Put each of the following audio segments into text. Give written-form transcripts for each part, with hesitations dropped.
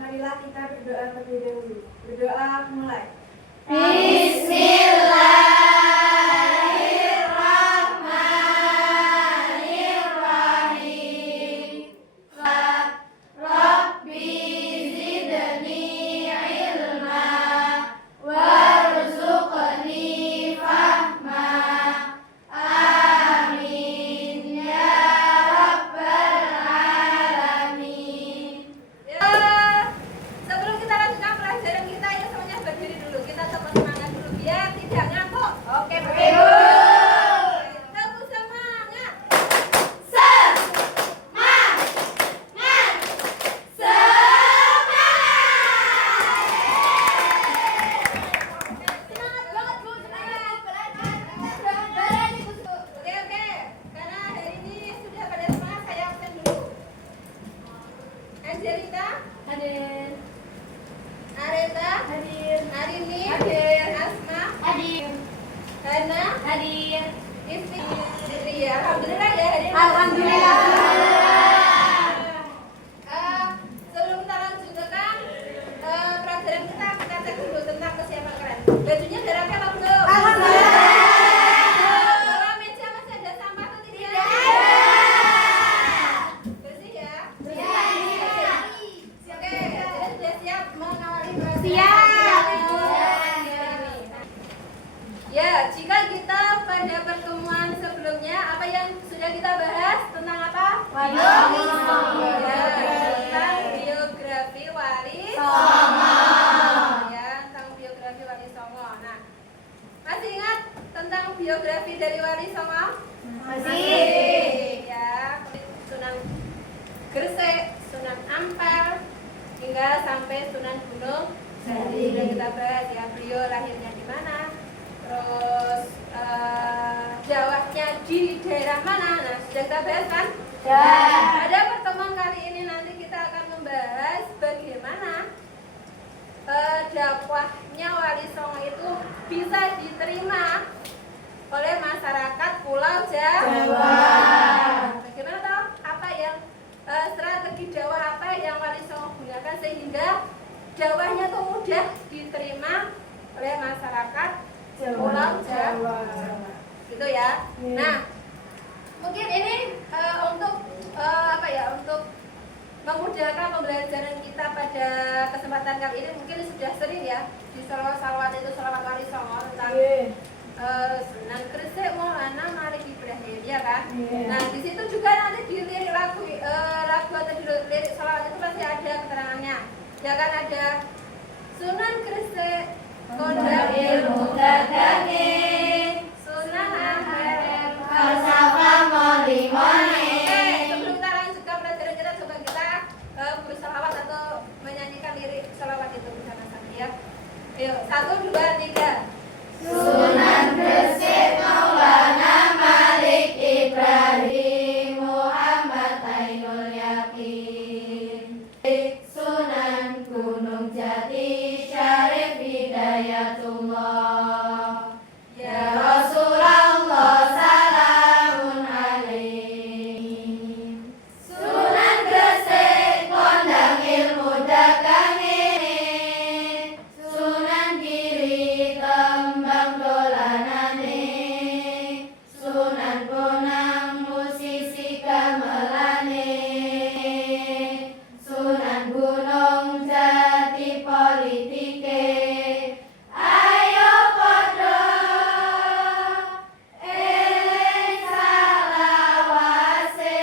marilah kita berdoa terlebih dahulu. Berdoa mulai. Bismillahirrahmanirrahim. Rabbi zidni ilma warzuqni fahma. Amin ya rabbal alamin. Sebelum kita lanjutkan pelajaran kita, ya semuanya berdiri dulu. Kita tetap semangat dulu biar tidak ngantuk. Oke, Bu. Tetap semangat. Semangat banget, Bu. Semangat belajar. Oke. Karena hari ini sudah pada semangat, saya absen dulu. Angelita Hadir. Areta Hadir. Arini Hadir. Asma Hadir. Hana Hadir. Istri ya. Alhamdulillah ya hari ini. Alhamdulillah. Sebelum kita lanjutkan pelajaran kita cek dulu tentang kesiapan kalian. Bajunya udah rapi apa belum? Alhamdulillah. Meja masih ada sampah atau tidak? Bersih ya. Oke, jadi sudah siap mengawali pelajaran. Siap. Ya, jika kita pada pertemuan sebelumnya apa yang sudah kita bahas tentang apa? Wali Songo. Ya, tentang biografi Wali Songo. Ya, tentang biografi Wali Songo. Nah, masih ingat tentang biografi dari Wali Songo? Masih. Ya, Sunan Gresik, Sunan Ampel, hingga sampai Sunan Gunung Jati. Sudah kita bahas ya, beliau lahirnya di mana, terus dakwahnya di daerah mana. Nah, sudah kita bahas kan? Pada pertemuan kali ini nanti kita akan membahas bagaimana dakwahnya Wali Songo itu bisa diterima oleh masyarakat Pulau Jawa. Bagaimana toh? Apa yang strategi dakwah apa yang Wali Songo gunakan sehingga dakwahnya itu mudah diterima oleh masyarakat Pulau Jawa. Gitu ya. Nah, mungkin ini untuk untuk memudahkan pembelajaran kita pada kesempatan kali ini. Mungkin sudah sering ya di salawat itu salawat Wali Songo tentang Sunan Gresik Maulana Malik Ibrahim, ya kan? Nah, di situ juga nanti di lirik lagu atau di lirik salawat itu pasti ada keterangannya. Ya kan, ada Sunan Gresik kondang ilmu dagangin, Sunan Ampel Falsafah molimone. Oke, sebelum kita lanjutkan pelajaran kita, coba kita bersalawat atau menyanyikan lirik salawat itu bersama-sama ya. Ayo, 1, 2, 3. Sunan Gresik Maulana Malik Ibrahim Muhammad Ainul Yakin. Sunan Gunung Jati Syarif Hidayatullah. Ya Rasulullah salamun alaih. Sunan Gresik kondang ilmu dagangin, Sunan Giri tembang dolanane, Sunan Bonang musisi gamelane, Sunan Gunung Jati politike. Ayo padha eling salawase.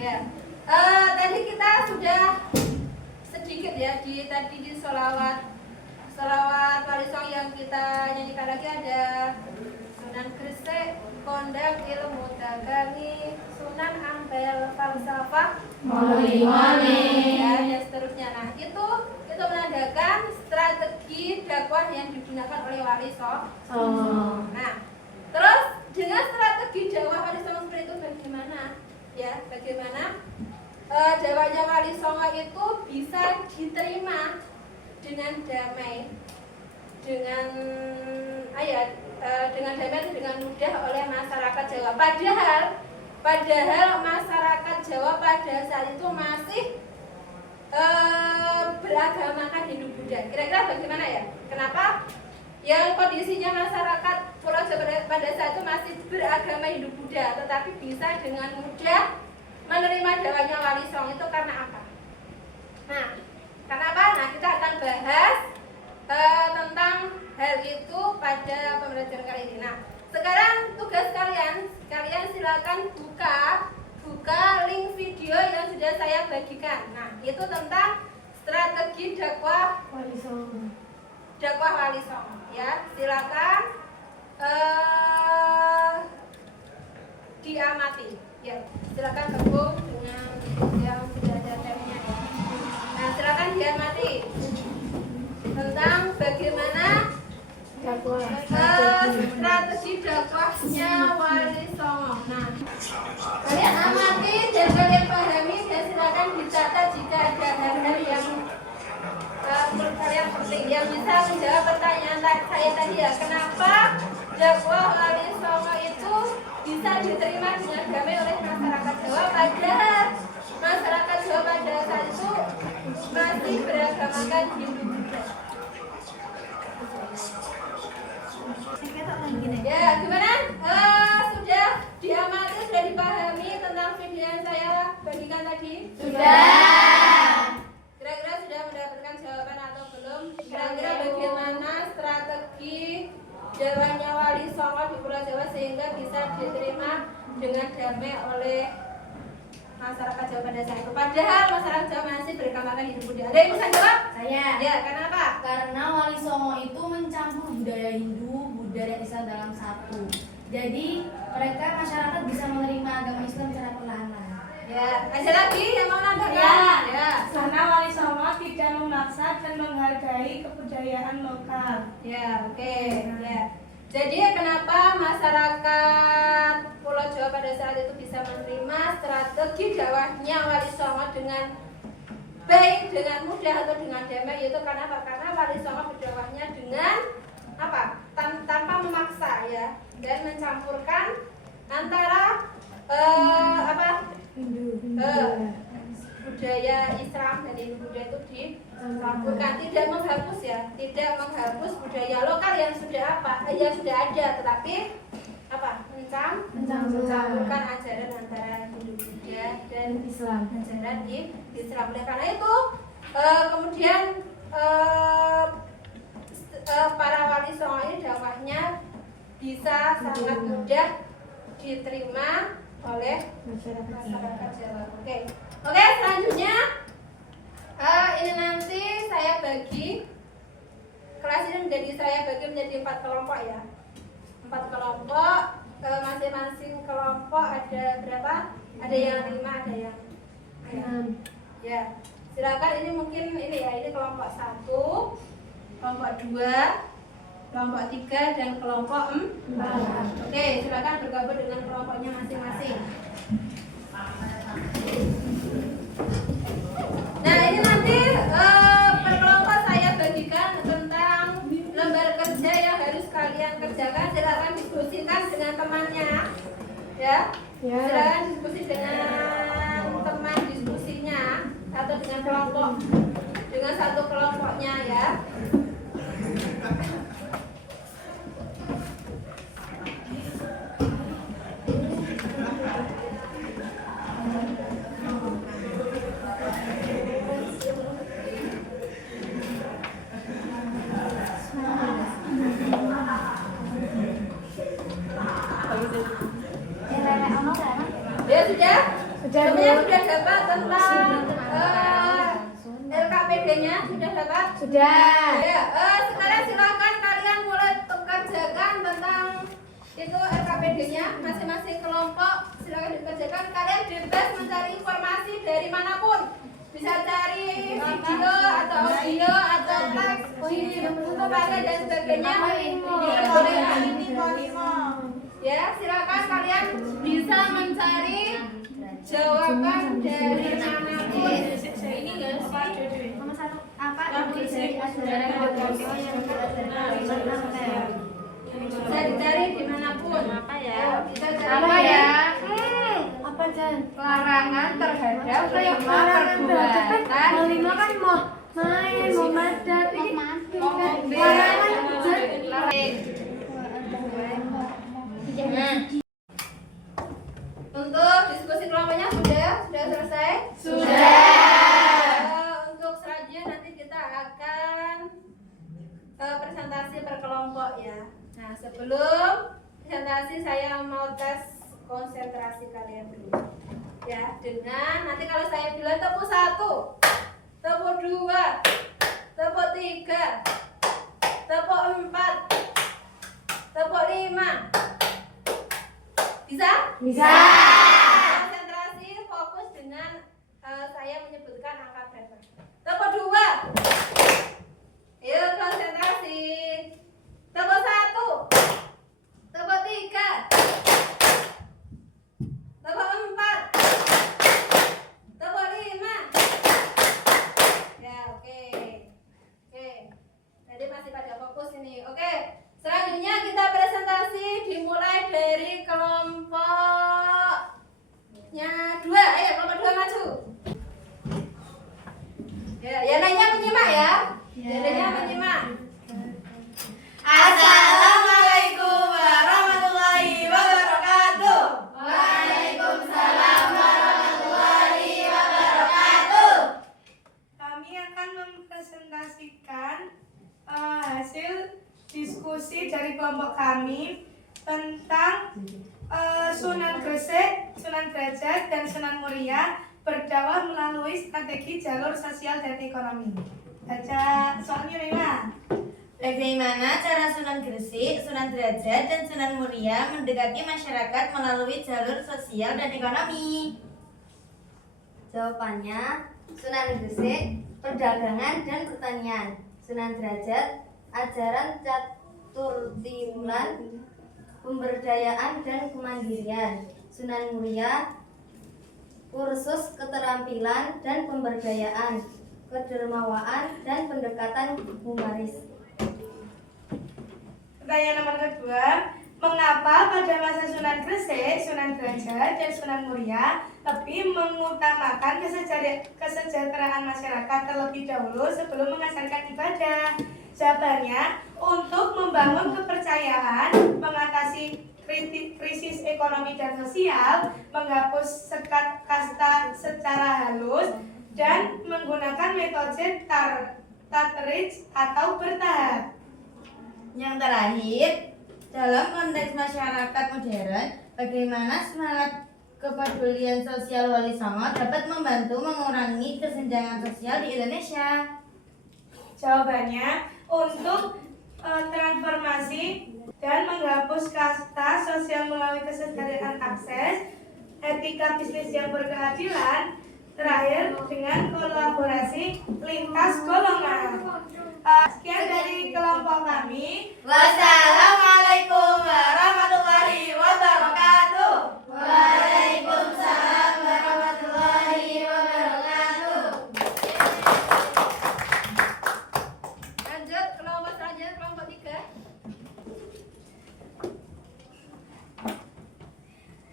Ya. Tadi kita sudah sedikit ya tadi di salawat Wali Songo yang kita nyanyikan lagi ada Sunan Gresik kondang ilmu dagangi, Sunan Ampel falsafah Molimone. ya, dan seterusnya. Nah, itu menandakan strategi dakwah yang digunakan oleh Wali Songo. Nah, terus dengan strategi dakwah Wali Songo seperti itu bagaimana? Ya, bagaimana dakwahnya Wali Songo itu bisa diterima dengan damai, dengan dengan damai dengan mudah oleh masyarakat Jawa. Padahal masyarakat Jawa pada saat itu masih beragamakan Hindu-Buddha. Kira-kira bagaimana ya? Kenapa? Yang kondisinya masyarakat Pulau Jawa pada saat itu masih beragama Hindu-Buddha, tetapi bisa dengan mudah menerima dawahnya Wali Songo itu karena apa? Nah, karena apa? Nah, kita akan bahas tentang hal itu pada pembelajaran kali ini. Nah, sekarang tugas kalian silakan buka link video yang sudah saya bagikan. Nah, itu tentang strategi dakwah Wali Songo. Ya, silakan diamati. Ya, silakan gabung dengan yang sudah ada tabnya. Nah, silakan diamati tentang bagaimana strategi dakwahnya Wali Songo. Nah, kalian amati dan kalian pahami dan silakan dicatat jika ada hal-hal yang menurut kalian penting yang bisa menjawab pertanyaan saya tadi ya. Kenapa dakwah Wali Songo itu bisa diterima dengan damai oleh masyarakat Jawa, padahal masyarakat Jawa pada saat itu masih beragamakan Hindu-Buddha. Ya, gimana? Sudah diamati, sudah dipahami tentang video yang saya bagikan tadi? Sudah. Kira-kira sudah mendapatkan jawaban atau belum? Kira-kira bagaimana strategi dakwahnya Wali Songo di Pulau Jawa sehingga bisa diterima dengan damai oleh masyarakat Jawa pada saat itu? Padahal masyarakat Jawa masih beragamakan Hindu-Buddha. Ada yang bisa jawab? Saya. Ya, karena apa? Karena Wali Songo itu mencampur budaya Hindu, Buddha dan Islam dalam satu. Jadi mereka masyarakat bisa menerima agama Islam secara perlahan-lahan. Ya, ada lagi yang mau nambahkan? Ya. Karena Wali Songo tidak memaksa dan menghargai kebudayaan lokal. Ya, oke. Ya. Jadi kenapa masyarakat Pulau Jawa pada saat itu bisa menerima strategi dakwahnya Wali Songo dengan baik, dengan mudah atau dengan damai? Itu karena apa? Karena Wali Songo berdakwahnya dengan apa? Tanpa memaksa ya, dan mencampurkan antara budaya Islam dan Hindu-Buddha itu dicampurkan, tidak menghapus ya, tidak menghapus budaya lokal yang sudah ada, tetapi mencampurkan ajaran antara Hindu-Buddha dan Islam. ajaran Islam. Oleh karena itu kemudian para Wali Songo ini dakwahnya bisa sangat mudah diterima oleh masyarakat Jawa. Oke, selanjutnya ini nanti saya bagi kelas ini saya bagi menjadi 4 kelompok ya. 4 kelompok, masing-masing kelompok ada berapa? Ada yang 5, ada yang 6. Ya, silakan ini mungkin ini ya, ini kelompok 1, kelompok 2, kelompok 3 dan kelompok 4. Oke, silakan bergabung dengan kelompoknya masing-masing. Nah, ini nanti per kelompok saya bagikan tentang lembar kerja yang harus kalian kerjakan. Silakan diskusikan dengan temannya, ya. Silakan diskusi dengan teman diskusinya atau dengan kelompok, dengan satu kelompoknya ya. Ya sudah? Semuanya sudah dapat tentang LKPD-nya? Sudah dapat? Sudah. Ya, sekarang silakan kalian mulai kerjakan tentang itu LKPD-nya masing-masing kelompok. Silakan dikerjakan. Kalian bebas mencari informasi dari manapun. Bisa cari video atau audio atau teks di untuk pakai dan sebagainya. Ya, silakan kalian bisa mencari jawaban dari manapun. Ini enggak sih? Nomor 1 apa? Bisa dicari dimanapun. Apa ya? Bisa cari Apa ya? Apa Apa Jan? Larangan terhadap Kayak lima larangan berarti kan perbuatan. mau lima kan mau main, mau madat, ini larangan Jan. Untuk diskusi kelompoknya sudah selesai? Untuk selanjutnya nanti kita akan presentasi per kelompok ya. Nah, sebelum presentasi saya mau tes konsentrasi kalian dulu. Ya, dengan nanti kalau saya bilang tepuk 1, tepuk 2, tepuk 3, tepuk 4, tepuk 5. Bisa? Bisa. Konsentrasi fokus dengan saya menyebutkan angka berapa. Tepuk 2. Yuk konsentrasi. Tepuk 1. Tepuk 3. Tepuk 4. Tepuk 5. Ya, oke. Oke. Jadi masih pada fokus ini. Oke. Selanjutnya kita presentasi dimulai dari kelompoknya 2. Ayo kelompok 2 maju. Ya nanya menyimak ya. Jadinya menyimak. Assalamualaikum warahmatullahi wabarakatuh. Waalaikumsalam warahmatullahi wabarakatuh. Kami akan mempresentasikan hasil diskusi dari kelompok kami tentang Sunan Gresik, Sunan Derajat, dan Sunan Muria berdakwah melalui strategi jalur sosial dan ekonomi. Baca soalnya Rina. Bagaimana cara Sunan Gresik, Sunan Derajat, dan Sunan Muria mendekati masyarakat melalui jalur sosial dan ekonomi? Jawabannya, Sunan Gresik, perdagangan dan pertanian. Sunan Derajat, ajaran catur triwulan, pemberdayaan dan kemandirian. Sunan Muria, kursus keterampilan dan pemberdayaan, kedermawaan dan pendekatan humanis. Pertanyaan nomor kedua, mengapa pada masa Sunan Gresik, Sunan Derajat, dan Sunan Muria lebih mengutamakan kesejahteraan masyarakat terlebih dahulu sebelum mengajarkan ibadah? Jawabannya, untuk membangun kepercayaan, mengatasi krisis ekonomi dan sosial, menghapus sekat kasta secara halus, dan menggunakan metode tadrij atau bertahap. Yang terakhir, dalam konteks masyarakat modern, bagaimana semangat kepedulian sosial Wali Songo dapat membantu mengurangi kesenjangan sosial di Indonesia? Jawabannya, untuk transformasi dan menghapus kasta sosial melalui kesejahteraan akses, etika bisnis yang berkeadilan, terakhir dengan kolaborasi lintas golongan. Sekian dari kelompok kami. Wassalamualaikum warahmatullahi wabarakatuh. Waalaikumsalam warahmatullahi wabarakatuh. Lanjut kelompok selanjutnya, kelompok 3.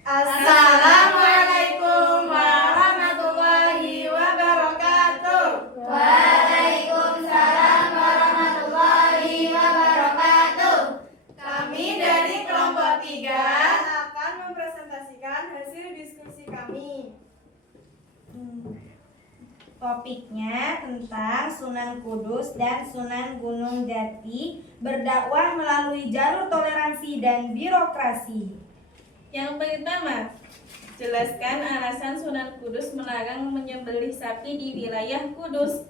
Assalamualaikum warahmatullahi wabarakatuh. Waalaikumsalam warahmatullahi wabarakatuh. Kami dari kelompok 3 akan mempresentasikan hasil diskusi kami. Topiknya tentang Sunan Kudus dan Sunan Gunung Jati berdakwah melalui jalur toleransi dan birokrasi. Yang pertama, jelaskan alasan Sunan Kudus melarang menyembelih sapi di wilayah Kudus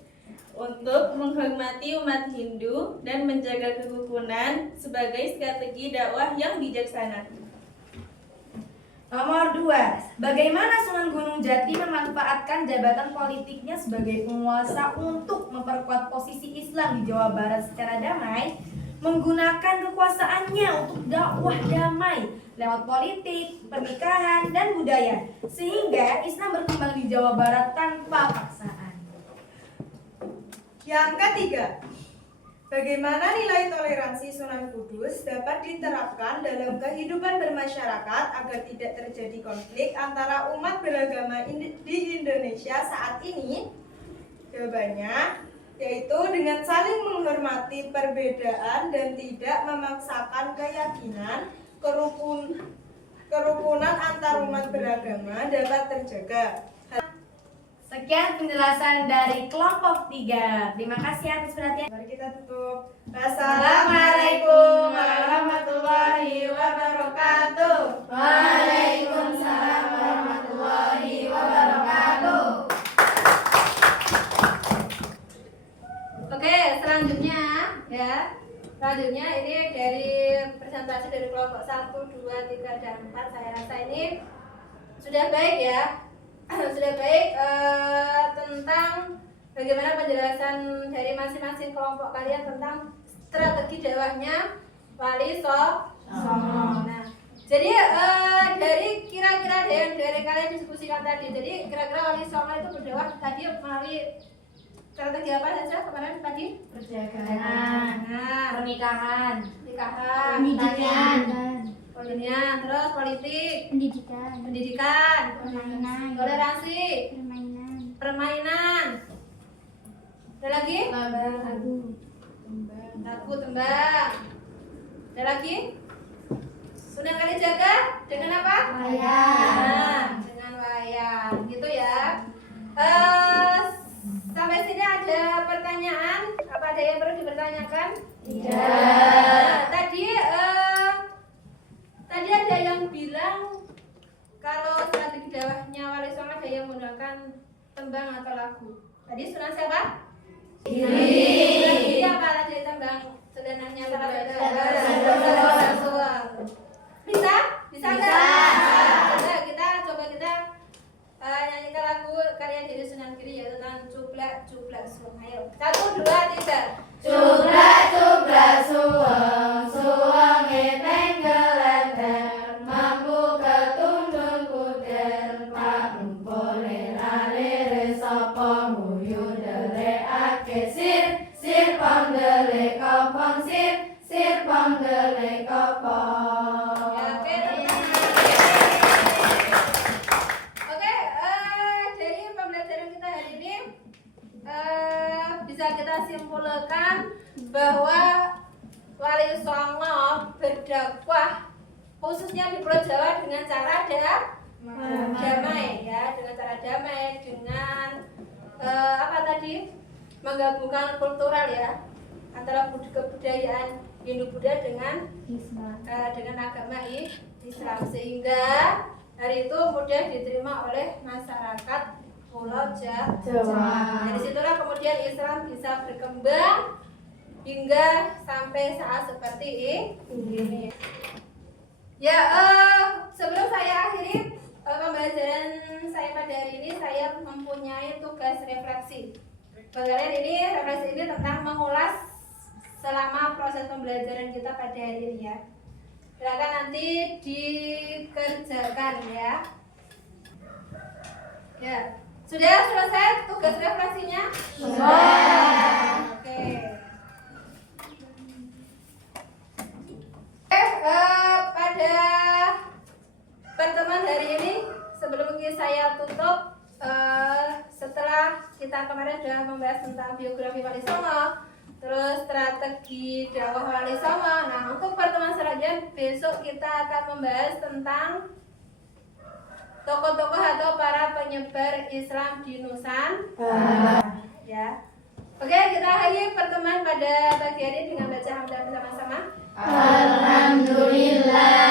untuk menghormati umat Hindu dan menjaga kerukunan sebagai strategi dakwah yang bijaksana. Nomor 2, bagaimana Sunan Gunung Jati memanfaatkan jabatan politiknya sebagai penguasa untuk memperkuat posisi Islam di Jawa Barat secara damai, menggunakan kekuasaannya untuk dakwah damai lewat politik, pernikahan, dan budaya, sehingga Islam berkembang di Jawa Barat tanpa paksaan. Yang ketiga, Bagaimana nilai toleransi Sunan Kudus dapat diterapkan dalam kehidupan bermasyarakat agar tidak terjadi konflik antara umat beragama di Indonesia saat ini? Jawabannya yaitu dengan saling menghormati perbedaan dan tidak memaksakan keyakinan, kerukunan antar umat beragama dapat terjaga. Sekian penjelasan dari kelompok 3. Terima kasih atas perhatian. Mari kita tutup. Assalamualaikum warahmatullahi wabarakatuh. Waalaikumsalam warahmatullahi wabarakatuh. Oke, selanjutnya ya. Selanjutnya ini dari presentasi dari kelompok 1, 2, 3, dan 4. Saya rasa ini sudah baik ya. Sudah baik tentang bagaimana penjelasan dari masing-masing kelompok kalian tentang strategi dakwahnya Wali Songo. Nah, jadi dari kira-kira dari kalian diskusikan tadi, jadi kira-kira Wali Songo itu berdakwah tadi melalui strategi apa saja kemarin tadi? Perdagangan, pernikahan, pendidikan, terus politik, pendidikan, toleransi, permainan. Ada lagi? Lagu, tembang. Ada lagi? Sunan Kalijaga dengan apa? Wayang. Nah, dengan wayang, gitu ya. Sampai sini ada pertanyaan? Apa ada yang perlu dipertanyakan? Tidak. Tadi ada yang bilang kalau strategi dakwahnya Wali Songo ada yang menggunakan tembang atau lagu. Tadi Sunan siapa? Giri. Apa tadi tembang? Sebenarnya Bisa? Bisa nggak? Kita coba nyanyikan lagu karya dari Sunan Giri yaitu tentang Cuplak Cuplak Suweng. Ayo, 1, 2, 3. Cuplak cuplak suweng, suwenge tenggelam mampu ketundung kuder, pak rumpole lare sapa nguyu derekake sir pom delek kopong sir pom delek kopong. Ya, oke. Oke, dari pembelajaran kita hari ini bisa kita simpulkan bahwa Wali Songo berdakwah khususnya di Pulau Jawa dengan cara damai ya, dengan cara damai, dengan apa tadi, menggabungkan kultural ya, antara kebudayaan Hindu-Buddha dengan agama Islam, sehingga hari itu mudah diterima oleh masyarakat Pulau Jawa. Dari situlah kemudian Islam bisa berkembang hingga sampai saat seperti ini. Ya, sebelum saya akhiri pembelajaran saya pada hari ini, saya mempunyai tugas refleksi. Kalian ini refleksi ini tentang mengulas selama proses pembelajaran kita pada hari ini ya. Silakan nanti dikerjakan ya. Ya, sudah selesai tugas refleksinya? Sudah. Oke. Pada pertemuan hari ini sebelum saya tutup, setelah kita kemarin sudah membahas tentang biografi Wali Songo, terus strategi dakwah Wali Songo. Nah, untuk pertemuan selanjutnya besok kita akan membahas tentang tokoh-tokoh atau para penyebar Islam di Nusantara. Ya. Oke, kita akhiri pertemuan pada pagi hari dengan baca hamdalah bersama-sama. Alhamdulillah.